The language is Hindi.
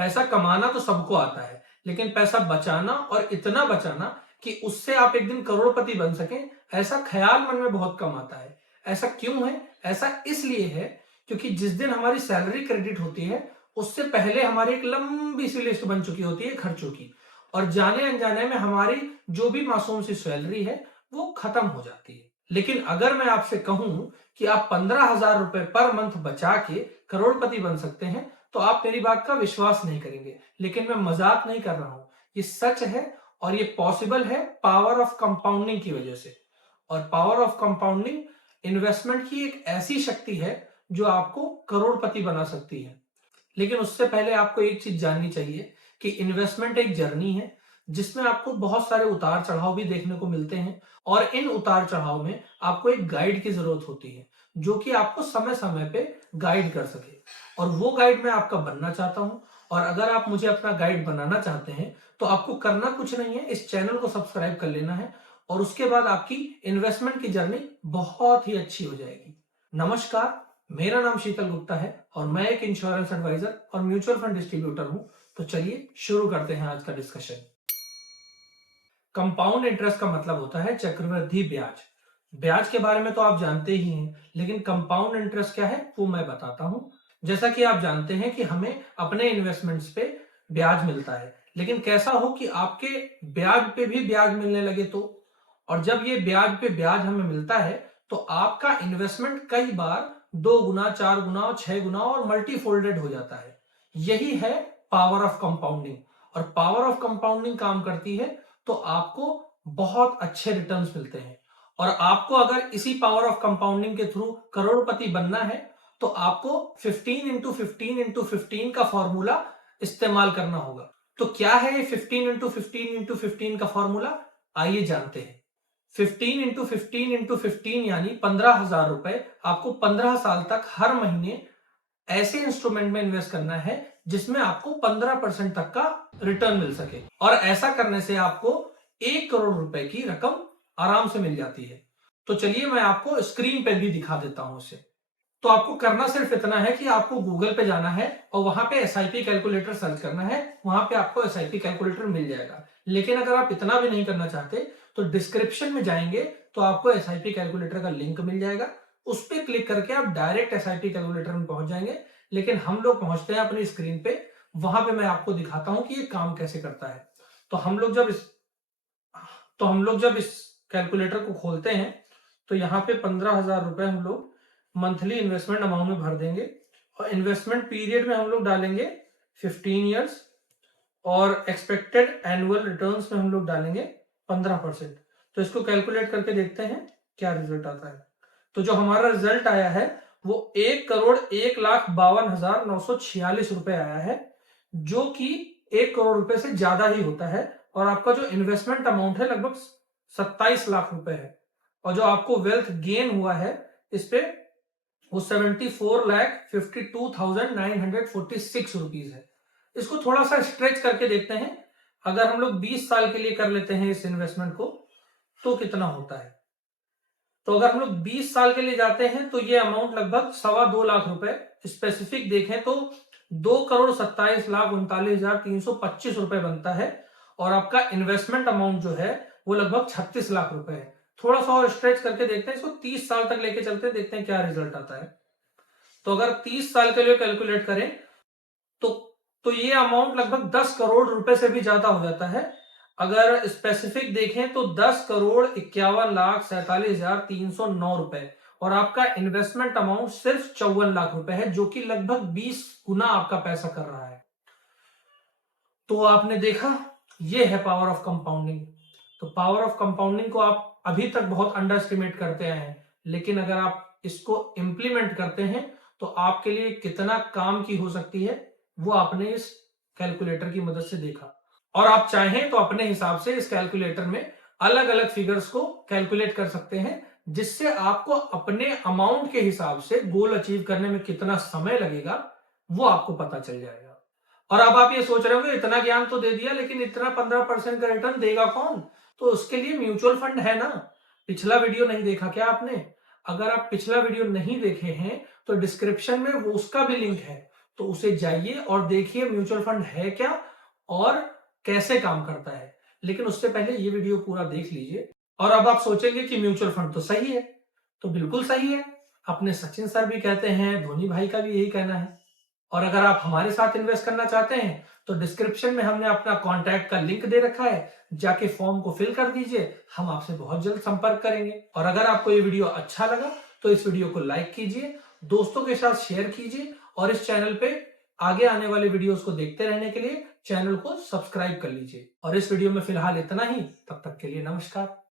पैसा कमाना तो सबको आता है, लेकिन पैसा बचाना और इतना बचाना कि उससे आप एक दिन करोड़पति बन सकें, ऐसा ख्याल मन में बहुत कम आता है। ऐसा क्यों है? ऐसा इसलिए है क्योंकि जिस दिन हमारी सैलरी क्रेडिट होती है, उससे पहले हमारी एक लंबी सी लिस्ट बन चुकी होती है खर्चों की, और जाने अनजाने में हमारी जो भी मासूम सी सैलरी है वो खत्म हो जाती है। लेकिन अगर मैं आपसे कहूं कि आप 15,000 रुपए पर मंथ बचा के करोड़पति बन सकते हैं, तो आप मेरी बात का विश्वास नहीं करेंगे। लेकिन मैं मजाक नहीं कर रहा हूं, ये सच है और ये पॉसिबल है पावर ऑफ कंपाउंडिंग की वजह से। और पावर ऑफ कंपाउंडिंग इन्वेस्टमेंट की एक ऐसी शक्ति है जो आपको करोड़पति बना सकती है। लेकिन उससे पहले आपको एक चीज जाननी चाहिए कि इन्वेस्टमेंट एक जर्नी है जिसमें आपको बहुत सारे उतार चढ़ाव भी देखने को मिलते हैं, और इन उतार चढ़ाव में आपको एक गाइड की जरूरत होती है जो कि आपको समय समय पे गाइड कर सके। और वो गाइड मैं आपका बनना चाहता हूं। और अगर आप मुझे अपना गाइड बनाना चाहते हैं तो आपको करना कुछ नहीं है, इस चैनल को सब्सक्राइब कर लेना है और उसके बाद आपकी इन्वेस्टमेंट की जर्नी बहुत ही अच्छी हो जाएगी। नमस्कार, मेरा नाम शीतल गुप्ता है और मैं एक इंश्योरेंस एडवाइजर और म्यूचुअल फंड डिस्ट्रीब्यूटर हूं। तो चलिए शुरू करते हैं आज का डिस्कशन। कंपाउंड इंटरेस्ट का मतलब होता है चक्रवृद्धि ब्याज। ब्याज के बारे में तो आप जानते ही हैं, लेकिन कंपाउंड इंटरेस्ट क्या है वो मैं बताता हूं। जैसा कि आप जानते हैं कि हमें अपने इन्वेस्टमेंट्स पे ब्याज मिलता है, लेकिन कैसा हो कि आपके ब्याज पे भी ब्याज मिलने लगे तो। और जब ये ब्याज पे ब्याज हमें मिलता है तो आपका इन्वेस्टमेंट कई बार 2 गुना, 4 गुना और 6 गुना और मल्टीफोल्डेड हो जाता है। यही है पावर ऑफ कंपाउंडिंग। और पावर ऑफ कंपाउंडिंग काम करती है तो आपको बहुत अच्छे रिटर्न्स मिलते हैं। और आपको अगर इसी पावर ऑफ कंपाउंडिंग के थ्रू करोड़पति बनना है तो आपको 15 × 15 × 15 का फॉर्मूला इस्तेमाल करना होगा। तो क्या है ये 15 × 15 × 15 का फॉर्मूला? आइए जानते हैं। 15 × 15 × 15 यानी 15,000 रुपए आपको 15 साल तक हर महीने ऐसे इंस्ट्रूमेंट में इन्वेस्ट करना है जिसमें आपको 15% तक का रिटर्न मिल सके। और ऐसा करने से आपको 1 करोड़ रुपए की रकम आराम से मिल जाती है। तो चलिए मैं आपको स्क्रीन पे भी दिखा देता हूं इसे। तो आपको करना सिर्फ इतना है कि आपको गूगल पे जाना है और वहां पे एसआईपी कैलकुलेटर सर्च करना है। वहां पे आपको एसआईपी कैलकुलेटर मिल जाएगा। लेकिन अगर आप इतना भी नहीं करना चाहते तो डिस्क्रिप्शन में जाएंगे तो आपको एसआईपी कैलकुलेटर का लिंक मिल जाएगा। उस पर क्लिक करके आप डायरेक्ट एसआईपी कैलकुलेटर में पहुंच जाएंगे। लेकिन हम लोग पहुंचते हैं अपनी स्क्रीन पे, वहां पे मैं आपको दिखाता हूं कि ये काम कैसे करता है। तो हम लोग जब इस तो हम लोग जब इस कैलकुलेटर को खोलते हैं तो यहाँ पे 15,000 रुपए हम लोग मंथली इन्वेस्टमेंट अमाउंट में भर देंगे और इन्वेस्टमेंट पीरियड में हम लोग डालेंगे 15 ईयर्स और एक्सपेक्टेड एनुअल रिटर्न्स में हम लोग डालेंगे 15%। तो इसको कैलकुलेट करके देखते हैं क्या रिजल्ट आता है। तो जो हमारा रिजल्ट आया है वो 1,01,52,946 रुपए आया है, जो कि 1 करोड़ रुपए से ज्यादा ही होता है। और आपका जो इन्वेस्टमेंट अमाउंट है लगभग 27 लाख रुपए है। और जो आपको वेल्थ गेन हुआ है इस पे वो 74,52,946 रुपीज है। इसको थोड़ा सा स्ट्रेच करके देखते हैं। अगर हम लोग 20 साल के लिए कर लेते हैं इस इन्वेस्टमेंट को तो कितना होता है। तो अगर हम लोग 20 साल के लिए जाते हैं तो ये अमाउंट लगभग 2.25 लाख रुपए, स्पेसिफिक देखें तो 2,27,39,325 रुपए बनता है। और आपका इन्वेस्टमेंट अमाउंट जो है वो लगभग 36 लाख रुपए है। थोड़ा सा और स्ट्रेच करके देखते हैं, इसको 30 साल तक लेके चलते हैं, देखते हैं क्या रिजल्ट आता है। तो अगर 30 साल के लिए कैलकुलेट करें तो ये अमाउंट लगभग 10 करोड़ रुपए से भी ज्यादा हो जाता है। अगर स्पेसिफिक देखें तो 10,51,47,309 रुपए। और आपका इन्वेस्टमेंट अमाउंट सिर्फ 54 लाख रुपए है, जो कि लगभग 20 गुना आपका पैसा कर रहा है। तो आपने देखा, ये है पावर ऑफ कंपाउंडिंग। तो पावर ऑफ कंपाउंडिंग को आप अभी तक बहुत अंडर एस्टिमेट करते आए हैं, लेकिन अगर आप इसको इंप्लीमेंट करते हैं तो आपके लिए कितना काम की हो सकती है वो आपने इस कैलकुलेटर की मदद से देखा। और आप चाहें तो अपने हिसाब से इस कैलकुलेटर में अलग अलग फिगर्स को कैलकुलेट कर सकते हैं, जिससे आपको अपने अमाउंट के हिसाब से गोल अचीव करने में कितना समय लगेगा वो आपको पता चल जाएगा। और अब आप ये सोच रहे होंगे इतना ज्ञान तो दे दिया, लेकिन इतना 15% का रिटर्न देगा कौन? तो उसके लिए म्यूचुअल फंड है ना। पिछला वीडियो नहीं देखा क्या आपने? अगर आप पिछला वीडियो नहीं देखे हैं तो डिस्क्रिप्शन में वो उसका भी लिंक है, तो उसे जाइए और देखिए म्यूचुअल फंड है क्या और कैसे काम करता है। लेकिन उससे पहले ये वीडियो पूरा देख लीजिए। और अब आप सोचेंगे कि म्यूचुअल फंड तो सही है, तो बिल्कुल सही है। अपने सचिन सर भी कहते हैं, धोनी भाई का भी यही कहना है। और अगर आप हमारे साथ इन्वेस्ट करना चाहते हैं तो डिस्क्रिप्शन में हमने अपना कॉन्टैक्ट का लिंक दे रखा है, जाके फॉर्म को फिल कर दीजिए, हम आपसे बहुत जल्द संपर्क करेंगे। और अगर आपको ये वीडियो अच्छा लगा तो इस वीडियो को लाइक कीजिए, दोस्तों के साथ शेयर कीजिए और इस चैनल पे आगे आने वाले वीडियोस को देखते रहने के लिए चैनल को सब्सक्राइब कर लीजिए। और इस वीडियो में फिलहाल इतना ही, तब तक के लिए नमस्कार।